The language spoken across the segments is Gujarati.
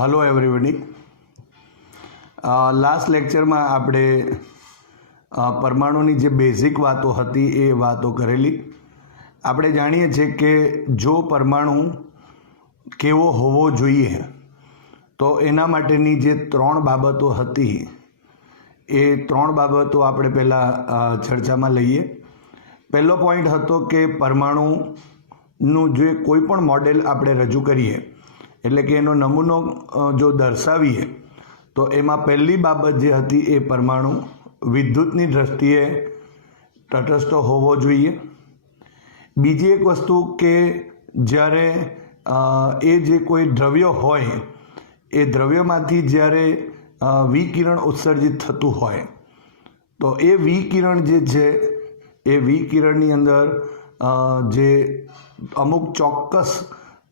Hello everybody. लास्ट लेक्चर में आपणे परमाणुनी जे बेसिक बातों हती ए बातों करेली। आपणे जाणीए छे के जो परमाणु केवो होवो जोईए तो एना माटेनी जे त्रण बाबतों हती ए त्रण बाबतों आपणे पहेला चर्चामां लईए। पहेलो पॉइंट हतो के परमाणुनुं जे कोईपण मॉडेल आपणे रजू करीए एटले के एनो नमूनो जो दर्शावीए तो एमां पहली बाबत जे हती ए परमाणु विद्युतनी दृष्टिए तटस्थ होवो जोईए। बीजी एक वस्तु के ज्यारे ए जे कोई द्रव्य होय ए द्रव्यमांथी ज्यारे विकिरण उत्सर्जित थतुं होय तो ए विकिरण जे छे ए विकिरणनी अंदर जे अमुक चौक्कस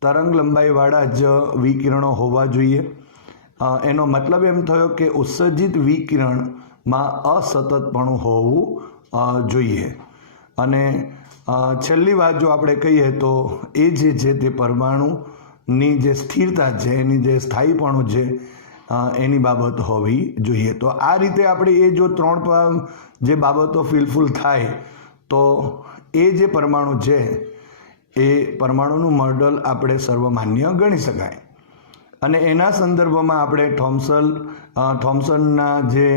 तरंग लंबाईवाळा ज विकिरणों होवा जोईए। एनो मतलब एम थयो के उत्सर्जित विकिरण में असततपणुं होवुं जोईए। अने छेल्ली वात जो आपणे कहीए तो ए जे छे ते परमाणुनी जे स्थिरता छे एनी जे स्थायीपणुं छे एनी बाबत होवी जोईए। तो आ रीते आपणे ए जो त्रण जे बाबतो फुलफिल थाय तो ए जे परमाणु छे ए परमाणुનું मॉडल આપણે સર્વમાન્ય ગણી શકાય। અને એના સંદર્ભમાં આપણે થોમ્સનના જે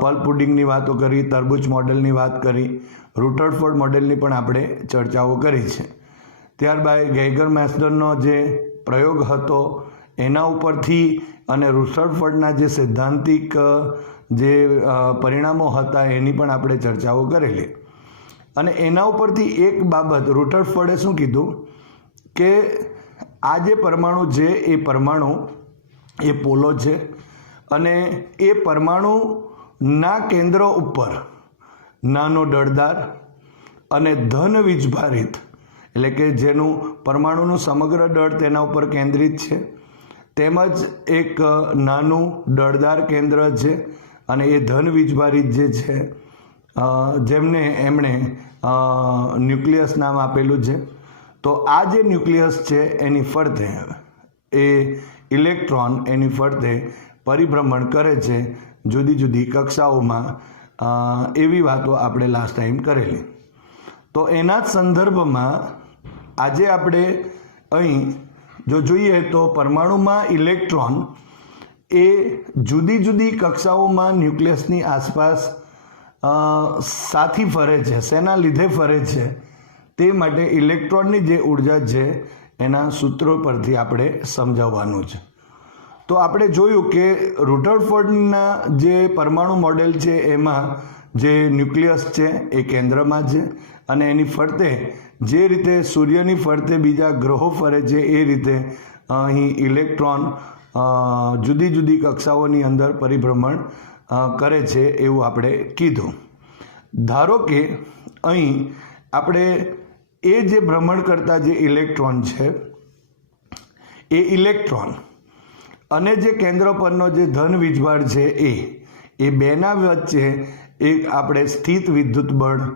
પલ્પ પુડિંગની વાતો કરી, તરબૂચ મોડેલની વાત કરી, રુટરફોર્ડ મોડેલની પણ આપણે ચર્ચાઓ કરી છે। ત્યારબાદ ગેઇગર મેસ્ટરનો જે પ્રયોગ હતો એના ઉપરથી અને રુટરફોર્ડના જે સૈદ્ધાંતિક જે પરિણામો હતા એની પણ આપણે ચર્ચાઓ કરેલી। અને એના ઉપરથી એક બાબત રુટરફોર્ડે શું કીધું કે આ જે પરમાણુ છે એ પરમાણુ એ પોલો છે અને એ પરમાણુના કેન્દ્ર ઉપર નાનો દળદાર અને ધન વીજભારિત એટલે કે જેનું પરમાણુનું સમગ્ર દળ તેના ઉપર કેન્દ્રિત છે તેમજ એક નાનું દળદાર કેન્દ્ર છે અને એ ધન વીજભારિત જે છે જેમને એમણે ન્યુક્લિયસ નામ આપેલું છે। તો આ જે ન્યુક્લિયસ છે એની ફરતે એ ઇલેક્ટ્રોન એની ફરતે પરિભ્રમણ કરે છે જુદી જુદી કક્ષાઓમાં। એવી વાતો આપણે લાસ્ટ ટાઈમ કરેલી। તો એના જ સંદર્ભમાં આજે આપણે અહીં જો જોઈએ તો પરમાણુમાં ઇલેક્ટ્રોન એ જુદી જુદી કક્ષાઓમાં ન્યુક્લિયસની આસપાસ साथी फरे छे। सेना लीधे फरे छे ते माटे इलेक्ट्रॉननी जे ऊर्जा छे एना सूत्रों परथी आपणे समजाववानुं छे। तो आपणे जोयुं के रुटरफोर्डना जे परमाणु मॉडेल छे एमां जे न्यूक्लियस छे ए केंद्रमां छे अने एनी फरते जे रीते सूर्यनी फरते बीजा ग्रहो फरे छे ए रीते अहीं इलेक्ट्रॉन जुदी जुदी कक्षाओनी अंदर परिभ्रमण करे छे एवुं आपणे कीधुं। धारो के अहीं आपणे ए जे भ्रमण करता जे इलेक्ट्रॉन छे ए इलेक्ट्रॉन अने जे केंद्र परनो जे धन वीजभार छे ए बेना वच्चे एक आपणे स्थित विद्युत बळ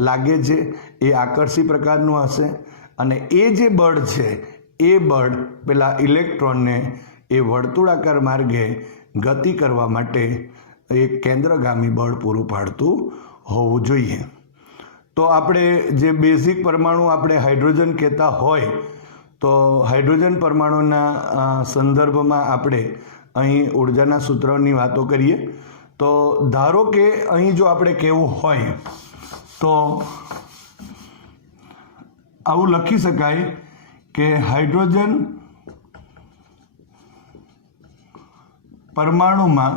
लागे छे ए आकर्षी प्रकारनुं हशे अने ए जे बळ छे ए बळ पेला इलेक्ट्रॉनने ए वर्तुळाकार मार्गे गति करवा माटे एक केंद्रगामी बळ पूरुं पाडतुं होवुं जोईए। तो आपणे जे बेसिक परमाणु आपणे हाइड्रोजन कहेता होय तो हाइड्रोजन परमाणुना संदर्भमां आपणे अहीं ऊर्जाना सूत्रोनी वातो करीए। तो धारो के अहीं जो आपणे कहेवुं होय तो आवुं लखी शकाय के हाइड्रोजन परमाणु में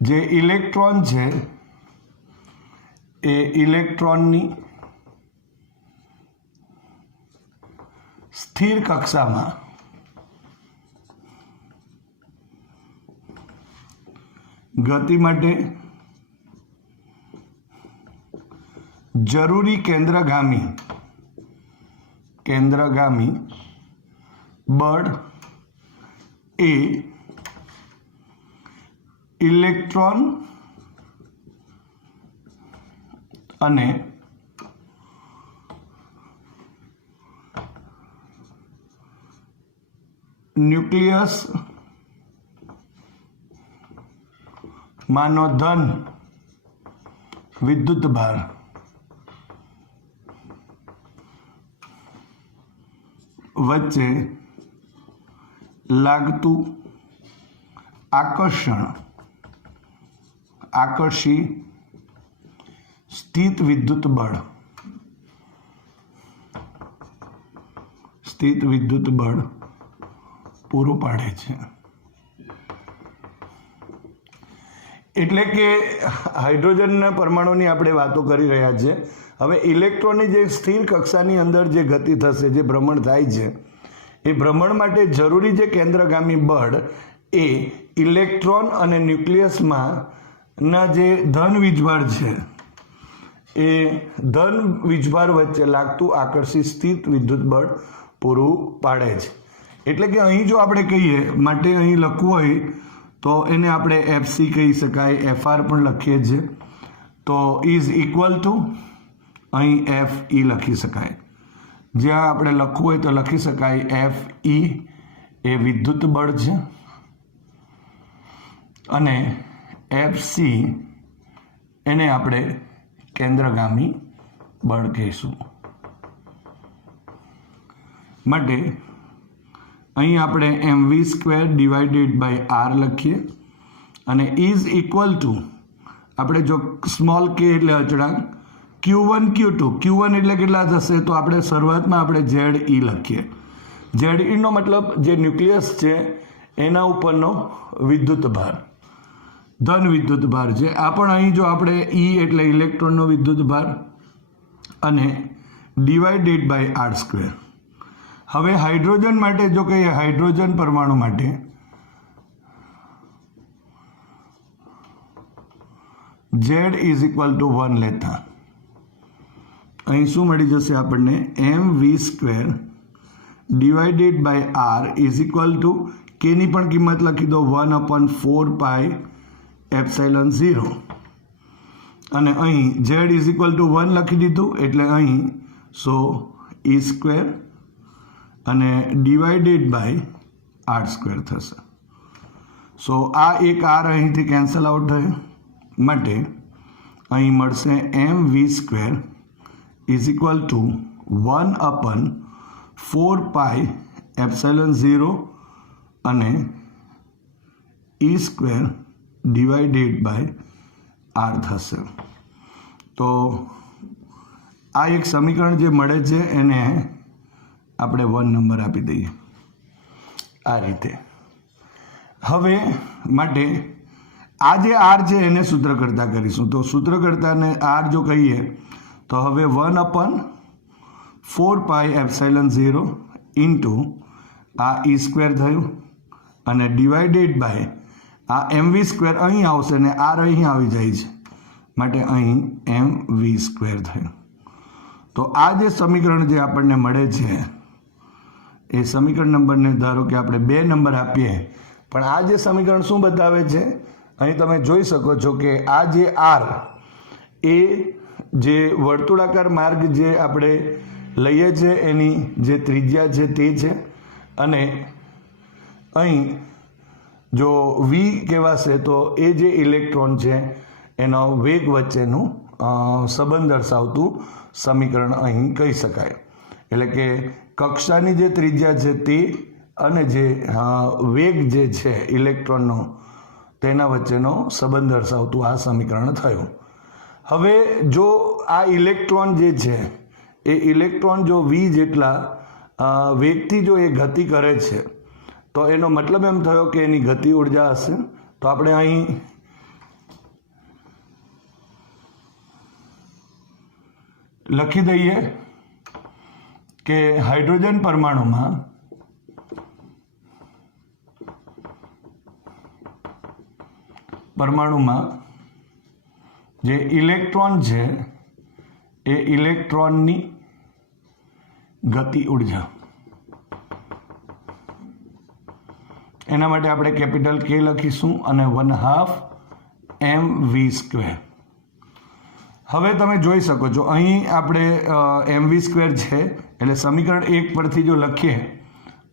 जे इलेक्ट्रॉन है ए इलेक्ट्रॉन स्थिर कक्षा में गति माटे जरूरी केंद्रगामी बळ ए इलेक्ट्रॉन अने ન્યુક્લિયસ માનો ધન વિદ્યુત ભાર વચ્ચે લાગતું આકર્ષી સ્થિત વિદ્યુત બળ પૂરું પાડે છે. એટલે કે હાઇડ્રોજનના પરમાણુની આપણે વાતો કરી રહ્યા છીએ. હવે ઇલેક્ટ્રોનની જે સ્થિર કક્ષાની અંદર જે ગતિ થશે, જે ભ્રમણ થાય છે, એ ભ્રમણ માટે જરૂરી જે કેન્દ્રગામી બળ એ ઇલેક્ટ્રોન અને ન્યુક્લિયસમાંના જે ધન વીજભાર છે એ ધન વીજભાર વચ્ચે લાગતું આકર્ષિત સ્થિત વિદ્યુત બળ પૂરું પાડે છે. એટલે કે અહીં જો આપણે કહીએ માટે અહીં લખવું હોય તો એને આપણે FC કહી શકાય, FR પણ લખીએ છીએ. તો ઇઝ ઇક્વલ ટુ અહીં FE લખી શકાય. જ્યાં આપણે લખવું હોય તો લખી શકાય FE એ વિદ્યુત બળ છે અને FC એને આપણે કેન્દ્રગામી બળ કહીશું. માટે અહીં આપણે mv² ડિવાઇડેડ બાય r લખીએ અને ઇઝ ઇક્વલ ટુ આપણે જો સ્મોલ k એટલે અચળાંક, Q1 Q2, Q1 એટલે કેટલા થશે તો આપણે શરૂઆતમાં આપણે ZE લખીએ. ZE નો મતલબ જે ન્યુક્લિયસ છે એના ઉપરનો વિદ્યુત ભાર, ધન વિદ્યુત ભાર છે. આ પણ અહીં જો આપણે E એટલે ઇલેક્ટ્રોનનો વિદ્યુત ભાર અને ડિવાઇડેડ બાય r². હવે હાઇડ્રોજન માટે જો કહીએ, હાઇડ્રોજન પરમાણુ માટે Z ઇઝ ઇક્વલ ટુ 1 લેતા અહીં શું મળી જશે આપણને mv² divided by r is equal to કેની પણ કિંમત લખી દો 1/4πε0 અને અહીં z ઇઝ ઇક્વલ ટુ 1 લખી દીધું એટલે અહીં E² અને ડિવાઇડેડ બાય r² થશે. આ એક r અહીંથી કેન્સલ આઉટ થયો માટે અહીં મળશે mv² ઇઝ ઇક્વલ ટુ 1/4πε0 અને E² ડિવાઇડેડ બાય r થશે. તો આ એક સમીકરણ જે મળે છે એને આપણે 1 નંબર આપી દઈએ આ રીતે. હવે માટે આ જે r છે એને સૂત્રકર્તા કરીશું. તો સૂત્રકર્તાને r જો કહીએ તો હવે 1/4πε0 ઇન્ટુ આ E² થયું અને ડિવાઇડેડ બાય આ mv² અહીં આવશે ને r અહીં આવી જાય છે માટે અહીં mv² થયું. તો આ જે સમીકરણ જે આપણને મળે છે એ સમીકરણ નંબરને ધારો કે આપણે 2 નંબર આપીએ, પણ આ જે સમીકરણ શું બતાવે છે અહીં તમે જોઈ શકો છો કે આ જે r એ જે વર્તુળાકાર માર્ગ જે આપણે લઈએ છીએ એની જે ત્રિજ્યા છે તે છે અને અહીં જો v કહેવાશે તો એ જે ઇલેક્ટ્રોન છે એનો વેગ વચ્ચેનું સંબંધ દર્શાવતું સમીકરણ અહીં કહી શકાય. એટલે કે કક્ષાની જે ત્રિજ્યા છે તે અને જે વેગ જે છે ઇલેક્ટ્રોનનો તેના વચ્ચેનો સંબંધ દર્શાવતું આ સમીકરણ થયું. હવે જો આ ઇલેક્ટ્રોન જે છે એ ઇલેક્ટ્રોન જો v જેટલા વેગથી જો એ ગતિ કરે છે તો એનો મતલબ એમ થયો કે એની ગતિ ઉર્જા હશે. તો આપણે અહીં લખી દઈએ કે હાઇડ્રોજન પરમાણુમાં જે ઇલેક્ટ્રોન છે એ ઇલેક્ટ્રોનની ગતિ ઉર્જા, એના માટે આપણે કેપિટલ K લખીશું અને 1/2 mv². હવે તમે જોઈ શકો છો અહીં આપણે mv² છે એટલે સમીકરણ 1 પરથી જો લખીએ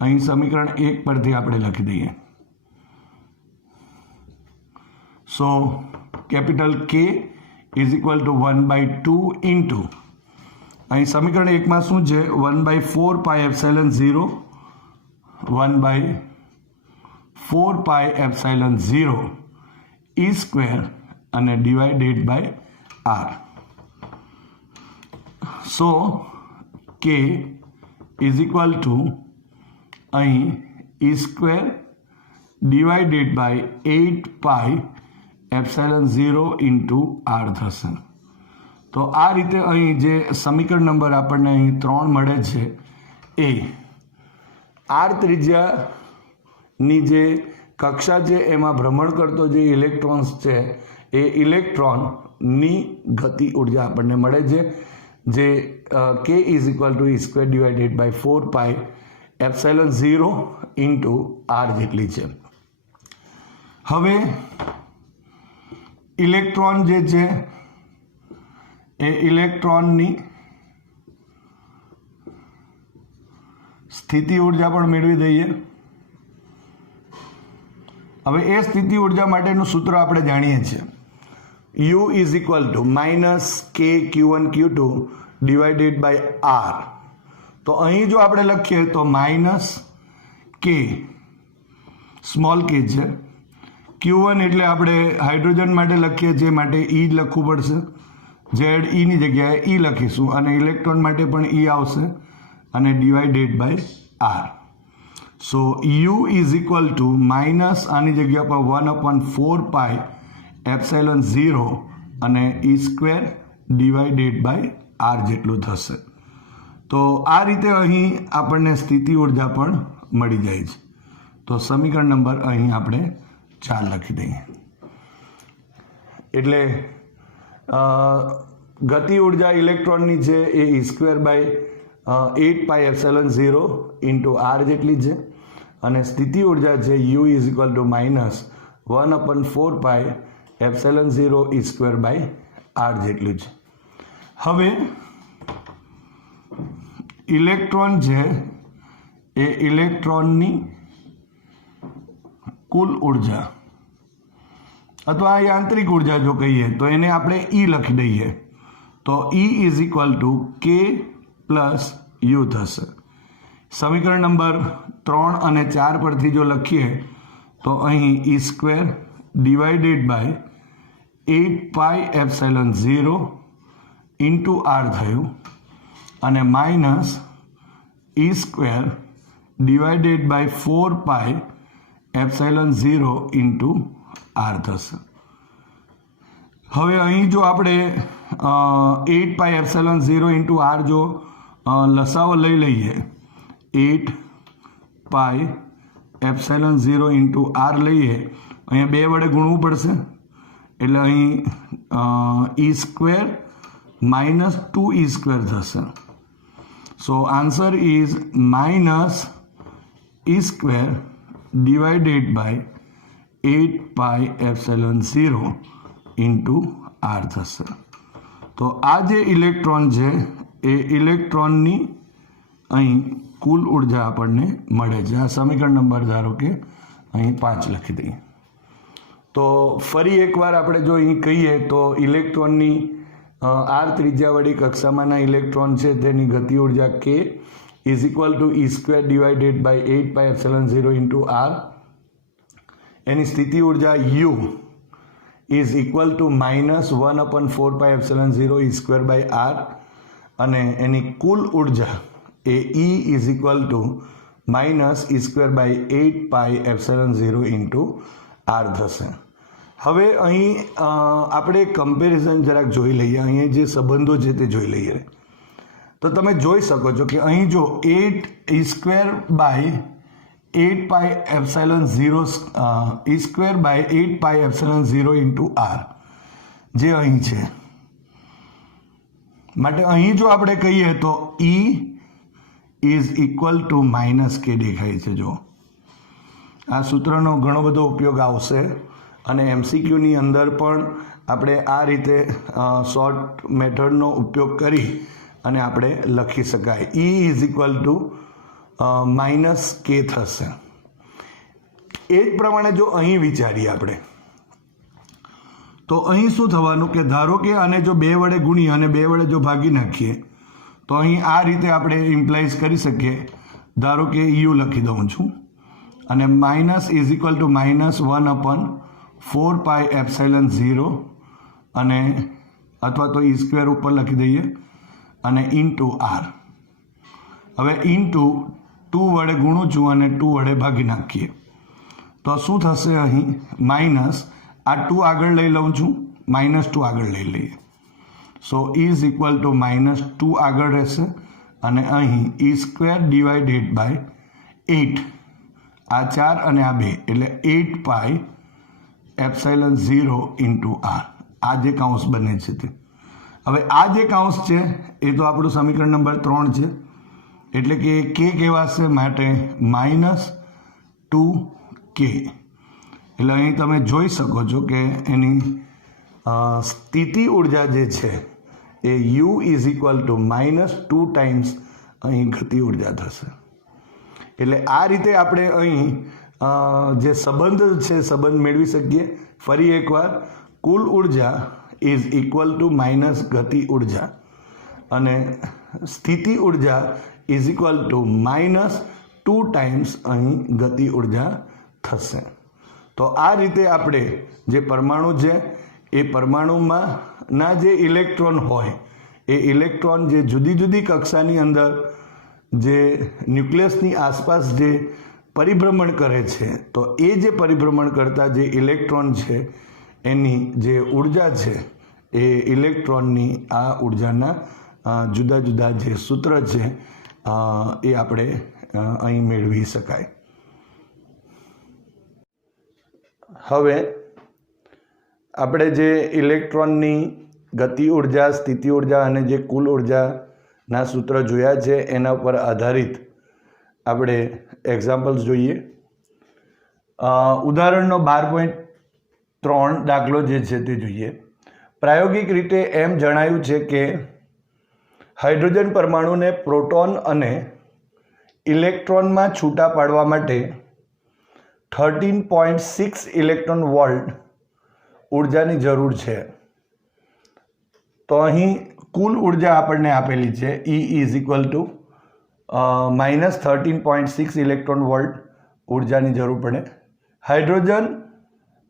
અહીં સમીકરણ 1 પરથી આપણે લખી દઈએ. So capital K is equal to 1/2 into અહીં સમીકરણ 1માં શું છે 1/4 pi epsilon 0 1/4 pi epsilon 0 E square અને divided by R. So K is equal to અહીં E square divided by 8 pi epsilon 0 into R થશે. તો આ રીતે અહીં જે સમીકરણ નંબર આપણને અહીં 3 મળે છે એ R ત્રિજ્યાની જે કક્ષા છે એમાં ભ્રમણ કરતો જે ઇલેક્ટ્રોન્સ છે એ ઇલેક્ટ્રોનની ગતિ ઉર્જા આપણને મળે છે જે K is equal to E square divided by 4 pi epsilon 0 into R જેટલી છે. હવે ઇલેક્ટ્રોન જે છે એ ઇલેક્ટ્રોનની સ્થિતિ ઉર્જા પણ મેળવી દઈએ. હવે એ સ્થિતિ ઉર્જા માટેનું સૂત્ર આપણે જાણીએ છીએ U is equal to minus K Q1 Q2 divided by R. તો અહીં જો આપણે લખીએ તો માઇનસ K સ્મોલ k છે, Q1 એટલે આપણે હાઇડ્રોજન માટે લખીએ છીએ માટે E જ લખવું પડશે, ઝેડ ઈની જગ્યાએ E લખીશું અને ઇલેક્ટ્રોન માટે પણ E આવશે અને divided by R. So U is equal to minus આની જગ્યા પર 1/4 પાઈ એપ્સાઇલન 0 અને E square divided by R જેટલું થશે. તો આ રીતે અહીં આપણને સ્થિતિ ઉર્જા પણ મળી જાય છે. તો સમીકરણ નંબર અહીં આપણે 4 લખી દઈએ. એટલે ગતિ ઉર્જા ઇલેક્ટ્રોનની છે એ E square by 8 pi epsilon 0 into R જેટલી છે અને સ્થિતિ ઉર્જા છે U is equal to minus 1/4 pi epsilon 0 E square by R જેટલું છે. હવે ઇલેક્ટ્રોન છે એ ઇલેક્ટ્રોનની કુલ ઉર્જા અથવા યાંત્રિક ઉર્જા જો કહીએ તો એને આપણે E લખી દઈએ. તો E is equal two K plus U થશે. સમીકરણ નંબર 3 અને 4 પરથી જો લખીએ તો અહીં E square divided by 8 pi epsilon 0 into R થયું અને minus E square divided by 4 pi epsilon 0 into R થશે. હવે અહીં જો આપણે 8 પાઈ એપ્સાઇલન 0 ઇન્ટુ R જો લસાવો લઈ લઈએ 8 પાઈ એપ્સાઇલન 0 ઇન્ટુ R લઈએ, અહીંયા 2 વડે ગુણવું પડશે એટલે અહીં E square minus 2 E square થશે. So answer is minus E square divided by 8 pi epsilon 0 into R થશે. તો આ જે ઇલેક્ટ્રોન છે એ ઇલેક્ટ્રોનની અહીં કુલ ઉર્જા આપણને મળે છે. આ સમીકરણ નંબર ધારો કે અહીં 5 લખી દઈએ. તો ફરી એકવાર આપણે જો અહીં કહીએ તો ઇલેક્ટ્રોનની R ત્રિજ્યાવાળી કક્ષામાંના ઇલેક્ટ્રોન છે તેની ગતિ ઉર્જા K is equal to E square divided by 8 pi epsilon 0 into R. એની સ્થિતિ ઉર્જા U is equal to minus 1/4 pi epsilon 0 E square by R અને એની કુલ ઉર્જા એ E is equal to minus E square by 8 pi epsilon 0 into R થશે. હવે અહીં આપણે કમ્પેરિઝન જરાક જોઈ લઈએ, અહીંયા જે સંબંધો છે તે જોઈ લઈએ. તો તમે જોઈ શકો છો કે અહીં જો 8 E square by 8 pi epsilon 0 E square by 8 pi epsilon 0 into R જે અહીં છે, માટે અહીં જો આપણે કહીએ તો E is equal to minus કે દેખાય છે. જો આ સૂત્રનો ઘણો બધો ઉપયોગ આવશે અને MCQની અંદર પણ આપણે આ રીતે શોર્ટ મેથડનો ઉપયોગ કરી અને આપણે લખી શકાય. E is equal to minus કે થશે. એ જ પ્રમાણે જો અહીં વિચારીએ આપણે તો અહીં શું થવાનું કે ધારો કે આને જો 2 વડે ગુણીએ અને 2 વડે જો ભાગી નાખીએ તો અહીં આ રીતે આપણે ઇમ્પ્લાઇઝ કરી શકીએ. ધારો કે યુ લખી દઉં છું અને minus is equal two -1/4 pi epsilon 0 અને અથવા તો E² ઉપર લખી દઈએ અને ઇન્ટુ આર. હવે ઇન્ટુ 2 વડે ગુણું છું અને 2 વડે ભાગી નાખીએ તો શું થશે? અહીં માઇનસ આ 2 આગળ લઈ લઉં છું, -2 આગળ લઈ લઈએ. સો ઇઝ ઇક્વલ ટુ -2 આગળ રહેશે અને અહીં E² ડિવાઇડેડ બાય 8, આ 4 અને આ 2 એટલે 8 પાઈ એપ્સાઇલન 0 ઇન્ટુ આર. આ જે કાઉન્સ બને છે તે. હવે આ જે કાઉન્સ છે એ તો આપણું સમીકરણ નંબર 3 છે, એટલે કે કે કહેવાશે માટે -2k. એટલે અહીં તમે જોઈ શકો છો કે એની સ્થિતિ ઉર્જા જે છે એ U is equal two -2 times અહીં ગતિ ઉર્જા થશે. એટલે આ રીતે આપણે અહીં જે સંબંધ છે સંબંધ મેળવી શકીએ. ફરી એકવાર, કુલ ઉર્જા ઇઝ ઇક્વલ ટુ માઇનસ ગતિ ઉર્જા અને સ્થિતિ ઉર્જા ઇઝ ઇક્વલ ટુ -2 ટાઈમ્સ અહીં ગતિ ઉર્જા થશે. તો આ રીતે આપણે જે પરમાણુ છે એ પરમાણુમાં ના જે ઇલેક્ટ્રોન હોય એ ઇલેક્ટ્રોન જે જુદી જુદી કક્ષાની અંદર જે ન્યુક્લિયસની આસપાસ જે પરિભ્રમણ કરે છે તો એ જે પરિભ્રમણ કરતા જે ઇલેક્ટ્રોન છે એની જે ઉર્જા છે એ ઇલેક્ટ્રોનની આ ઉર્જાના જુદા જુદા જે સૂત્ર છે એ આપણે અહીં મેળવી શકાય. હવે આપણે જે ઇલેક્ટ્રોનની ગતિ ઉર્જા, સ્થિતિ ઉર્જા અને જે કુલ ઉર્જાના સૂત્ર જોયા છે એના પર આધારિત આપણે એક્ઝામ્પલ્સ જોઈએ. ઉદાહરણનો 12.3 દાખલો જે છે તે જોઈએ. પ્રાયોગિક રીતે એમ જણાયું છે કે હાઇડ્રોજન પરમાણુને પ્રોટોન અને ઇલેક્ટ્રોનમાં છૂટા પાડવા માટે 13.6 ઇલેક્ટ્રોન વોલ્ટ ઉર્જાની જરૂર છે. તો અહીં કુલ ઉર્જા આપણને આપેલી છે E is equal two -13.6 electron volt ઉર્જાની જરૂર પડે. હાઇડ્રોજન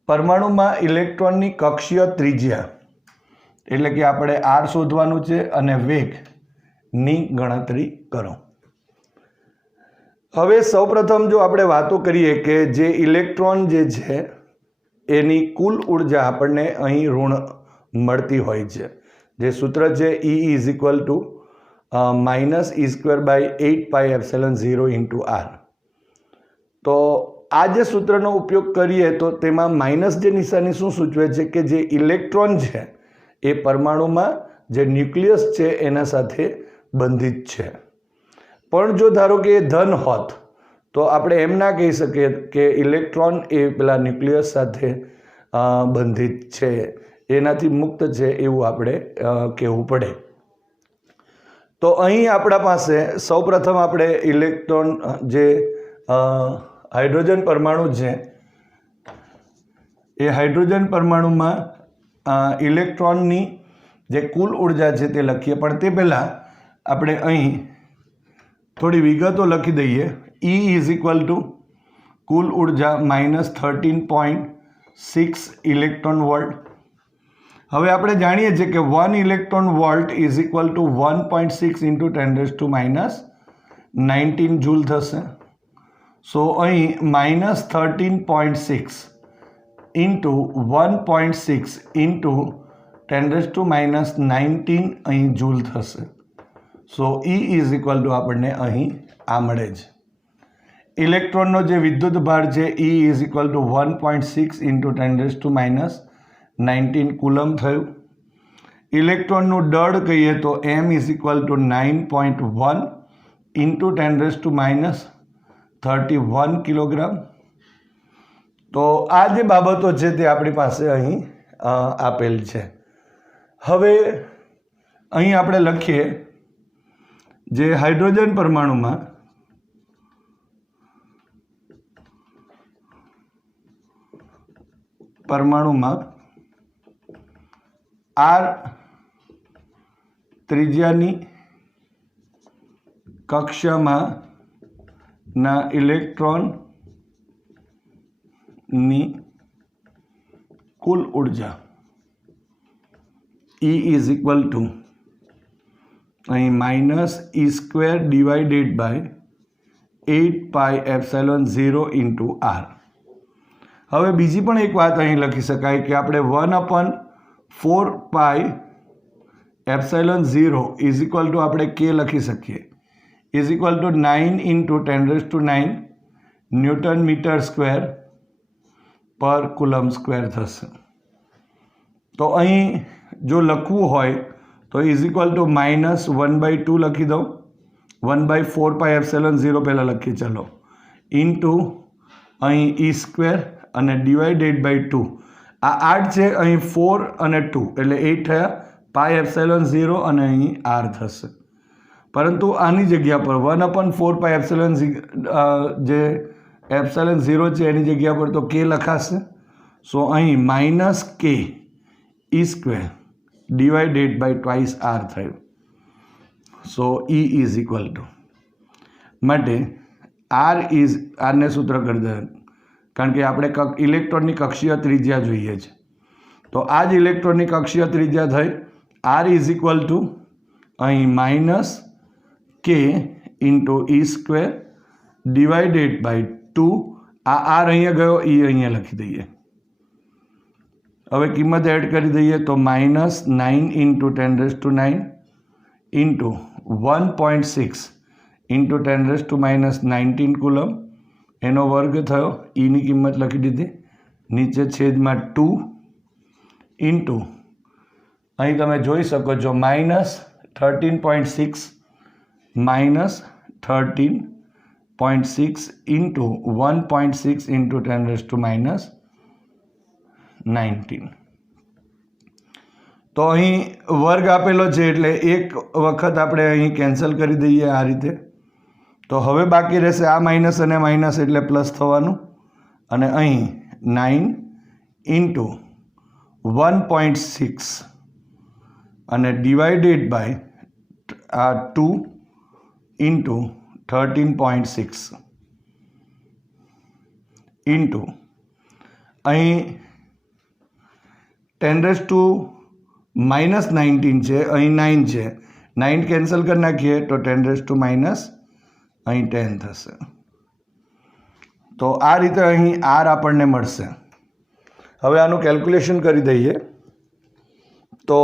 પરમાણુમાં ઇલેક્ટ્રોનની કક્ષીય ત્રિજ્યા એટલે કે આપણે R શોધવાનું છે અને વેગની ગણતરી કરો. હવે સૌપ્રથમ જો આપણે વાતો કરીએ કે જે ઇલેક્ટ્રોન જે છે એની કુલ ઉર્જા આપણને અહીં ઋણ મળતી હોય છે. જે સૂત્ર છે E is equal to -E² by 8 pi epsilon 0 into R. તો આ જે સૂત્રનો ઉપયોગ કરીએ તો તેમાં માઇનસ જે નિશાની શું સૂચવે છે કે જે ઇલેક્ટ્રોન છે એ પરમાણુમાં જે ન્યુક્લિયસ છે એના સાથે બંધિત છે. પણ જો ધારો કે એ ધન હોત તો આપણે એમ ના કહી શકીએ કે ઇલેક્ટ્રોન એ પેલા ન્યુક્લિયસ સાથે બંધિત છે, એનાથી મુક્ત છે એવું આપણે કહેવું પડે. તો અહીં આપણા પાસે સૌપ્રથમ આપણે ઇલેક્ટ્રોન જે હાઇડ્રોજન પરમાણુ છે એ હાઇડ્રોજન પરમાણુમાં ઇલેક્ટ્રોનની જે કુલ ઉર્જા છે તે લખીએ. પણ તે પહેલાં આપણે અહીં થોડી વિગતો લખી દઈએ. E ઇઝ ઇક્વલ ટુ કુલ ઉર્જા -13.6 ઇલેક્ટ્રોન વોલ્ટ. હવે આપણે જાણીએ છીએ કે 1 electron volt is equal two 1.6 into 10⁻19 joule થશે. સો અહીં -13.6 ઇન્ટુ 1.6 ઇન્ટુ 10⁻19 અહીં જૂલ થશે. સો E ઇઝ ઇક્વલ ટુ આપણને અહીં આ મળે છે. ઇલેક્ટ્રોનનો જે વિદ્યુત ભાર છે E is equal two 1.6 into 10⁻19 coulomb થયું. ઇલેક્ટ્રોનનું દળ કહીએ તો M is equal two 9.1 into 10⁻31 kilogram. તો આ જે બાબતો છે તે આપણી પાસે અહીં આપેલ છે. હવે અહીં આપણે લખીએ જે હાઇડ્રોજન પરમાણુમાં પરમાણુમાં આર ત્રિજ્યાની કક્ષામાંના ઇલેક્ટ્રોનની કુલ ઉર્જા E ઇઝ ઇક્વલ ટુ અહીં -E² divided by 8πε0 into R. હવે બીજી પણ એક વાત અહીં લખી શકાય કે આપણે 1/4πε0 ઇઝ ઇક્વલ ટુ આપણે કે લખી શકીએ is equal to 9 into 10⁹ newton metre square પર કુલમ સ્ક્વેર થશે. તો અહીં જો લખવું હોય તો ઇઝ ઇક્વલ ટુ -1/2 લખી દો. 1/4πε0 પહેલાં લખીએ ચાલો ઇન્ટુ અહીં E² અને ડિવાઇડેડ બાય 2. આ 8 છે, અહીં 4 અને 2 એટલે 8 થયા πε0 અને અહીં r થશે. પરંતુ આની જગ્યા પર 1/4πε0 જે ε0 છે એની જગ્યા પર તો k લખાશે. સો અહીં -k E² divided by twice r થયું. So E is equal to માટે આરને સૂત્ર કરી દે કારણ કે આપણે ઇલેક્ટ્રોનની કક્ષીય ત્રિજ્યા જોઈએ છે. તો આ જ ઇલેક્ટ્રોનની કક્ષીય ત્રિજ્યા થઈ. r ઇઝ ઇક્વલ ટુ અહીં -k into E² divided by 2. આ r અહીંયા ગયો, E અહીંયા લખી દઈએ. હવે કિંમત એડ કરી દઈએ તો -9 ઇન્ટુ 10⁹ ઇન્ટુ 1.6 ઇન્ટુ 10⁻⁹ કુલમ એનો વર્ગ થયો. ઈની કિંમત લખી દીધી નીચે છેદમાં 2 ઇન્ટુ અહીં તમે જોઈ શકો છો -13.6 -13.6 ઇન્ટુ 1.6 ઇન્ટુ 10⁻⁹. તો અહીં વર્ગ આપેલો છે એટલે એક વખત આપણે અહીં કેન્સલ કરી દઈએ આ રીતે. તો હવે બાકી રહેશે આ માઇનસ અને માઇનસ એટલે પ્લસ થવાનું અને અહીં 9 ઇન્ટુ 1.6 અને ડિવાઇડેડ બાય આ 2 ઇન્ટુ 13.6 ઇન્ટુ અહીં 10⁻⁻19 છે, અહીં 9 છે. 9 કેન્સલ કરી નાખીએ તો 10⁻⁻ અહીં 10 થશે. તો આ રીતે અહીં r આપણને મળશે. હવે આનું કેલ્ક્યુલેશન કરી દઈએ તો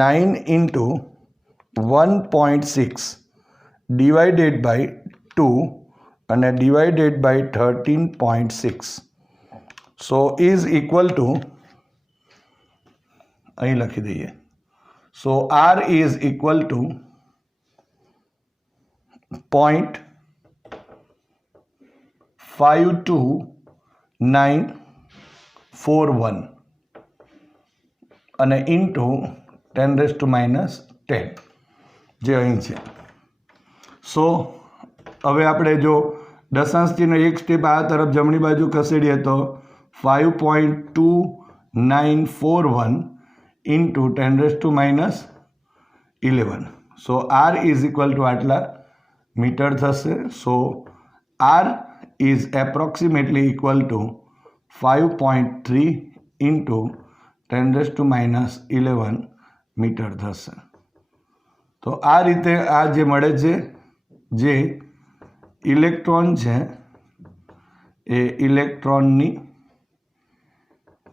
9 ઇન્ટુ 1.6 ડિવાઇડેડ બાય 2 અને divided by 13.6. So is equal to અહીં લખી દઈએ. So r is equal to 0.52941 અને ઇન્ટુ 10⁻10 જે અહીં છે. સો હવે આપણે જો દશાંશ ચિહ્ન એક સ્ટેપ આ તરફ જમણી બાજુ ખસેડીએ તો 5.2941 into 10⁻11. So r is equal to આટલા મીટર થશે. So r is approximately equal to 5.3 into 10⁻11 metre થશે. તો આ રીતે આ જે મળે છે જે ઇલેક્ટ્રોન છે એ ઇલેક્ટ્રોનની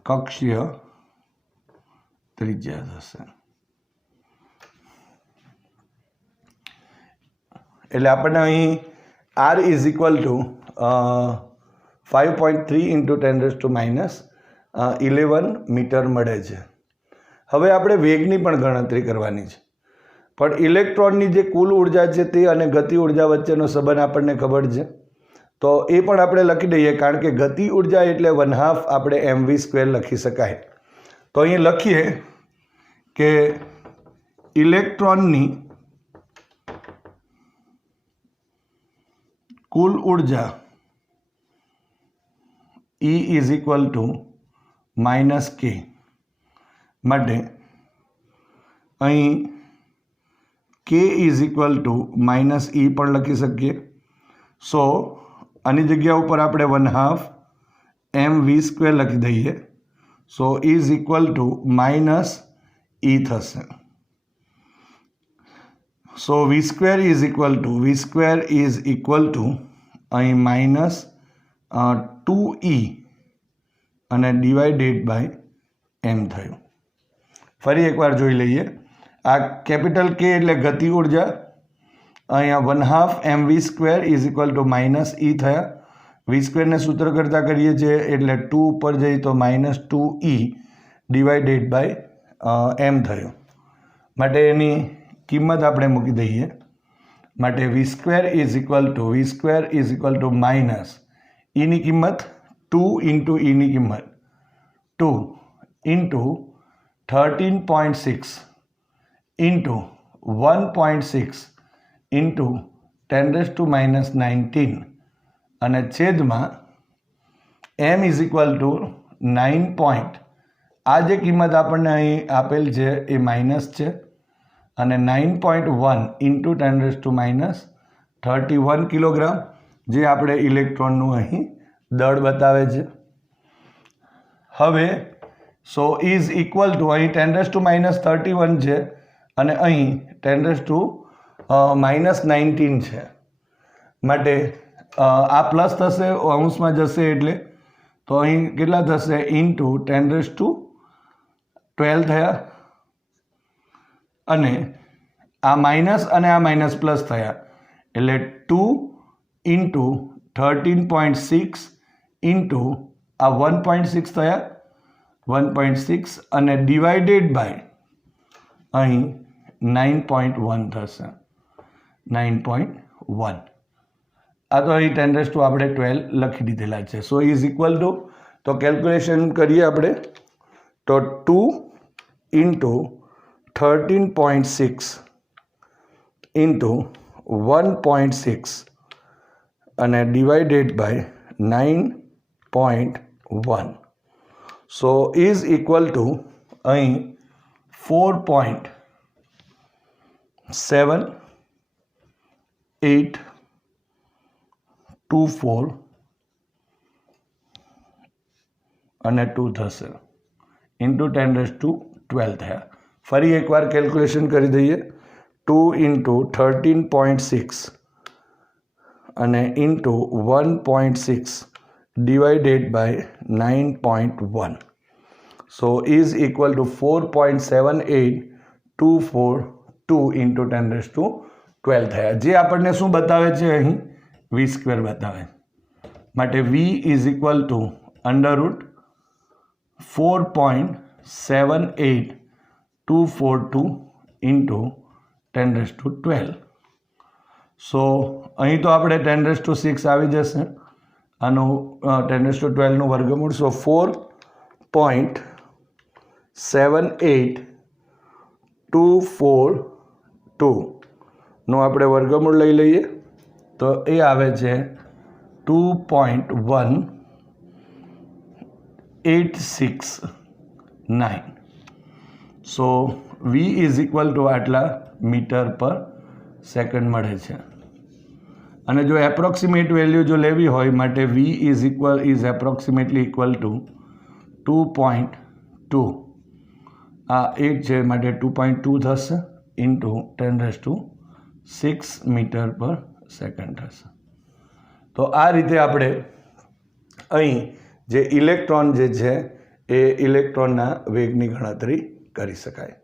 કક્ષીય ત્રિજ્યા થશે. એટલે આપણને અહીં r is equal to 5.3 into 10⁻11 metre મળે છે. હવે આપણે વેગની પણ ગણતરી કરવાની છે. પણ ઇલેક્ટ્રોનની જે કુલ ઉર્જા છે તે અને ગતિ ઉર્જા વચ્ચેનો સંબંધ આપણને ખબર છે. તો એ પણ આપણે લખી દઈએ કારણ કે ગતિ ઉર્જા એટલે 1/2 આપણે mv² લખી શકાય. તો અહીં લખીએ કે ઇલેક્ટ્રોનની કુલ ઉર્જા E is equal to minus કે માટે અહીં કે is equal to minus E પણ લખી શકીએ. સો આની જગ્યા ઉપર આપણે 1/2 mv² લખી દઈએ. સો is equal to minus E થશે. સો v² ઇઝ ઇક્વલ ટુ અહીં માઇનસ 2E અને ડિવાઇડેડ બાય m થયું. ફરી એકવાર જોઈ લઈએ. આ કેપિટલ કે એટલે ગતિ ઉર્જા, અહીંયા 1/2 mv² is equal to minus E થયા. v² ને સૂત્ર કરતાં કરીએ છીએ એટલે 2 ઉપર જઈ તો minus 2E divided by m થયું. માટે એની કિંમત આપણે મૂકી દઈએ. માટે v² is equal to minus Eની કિંમત 2 ઇન્ટુ Eની કિંમત 2 ઇન્ટુ 13.6 ઇન્ટુ 1.6 ઇન્ટુ 10⁻⁹ અને છેદમાં m ઇઝ ઇક્વલ ટુ 9. આ જે કિંમત આપણને અહીં આપેલ છે એ માઇનસ છે અને 9.1 ઇન્ટુ 10⁻31 કિલોગ્રામ જે આપણે ઇલેક્ટ્રોનનું અહીં દળ બતાવે છે. હવે સો ઇઝ ઇક્વલ ટુ અહીં 10⁻31 છે અને અહીં 10⁻⁹ છે. માટે આ પ્લસ થશે, અંશમાં જશે એટલે તો અહીં કેટલા થશે ઇન્ટુ 10⁻12 થયા અને આ માઇનસ અને આ માઇનસ પ્લસ થયા એટલે 2 ઇન્ટુ 13.6 ઇન્ટુ આ 1.6 થયા 1.6 અને ડિવાઇડેડ બાય અહીં 9.1 થશે 9.1. આ તો અહીં 10⁻12 આપણે 12 લખી દીધેલા છે. સો ઇઝ ઇક્વલ ટુ તો કેલ્ક્યુલેશન કરીએ આપણે તો 2 ઇન્ટુ 13.6 ઇન્ટુ 1.6 અને divided by 9.1. So is equal to અહીં 4.7824 અને 2 થશે ઇન્ટુ 10⁻12 થયા. ફરી એકવાર કેલ્ક્યુલેશન કરી દઈએ. 2 ઇન્ટુ 13.6 અને into 1.6 divided by 9.1. So is equal to 4.7824 into 10⁻12 થયા. જે આપણને શું બતાવે છે અહીં v² બતાવે. માટે v is equal two under root 4.78242 into 10⁻12. સો અહીં તો આપણે 10⁻6 આવી જશે, આનું 10⁻12નું વર્ગમૂળ. સો 4.78242 નું આપણે વર્ગમૂળ લઈ લઈએ તો એ આવે છે 2.1869. સો v ઇઝ ઇક્વલ ટુ આટલા મીટર પર સેકન્ડ મળે છે. અને જો એપ્રોક્સિમેટ વેલ્યુ જો લેવી હોય માટે v is approximately equal two 2.2. આ 8 છે માટે 2.2 થશે ઇન્ટુ 10⁻6 મીટર પર સેકન્ડ થશે. તો આ રીતે આપણે અહીં જે ઇલેક્ટ્રોન જે છે એ ઇલેક્ટ્રોનના વેગની ગણતરી કરી શકાય.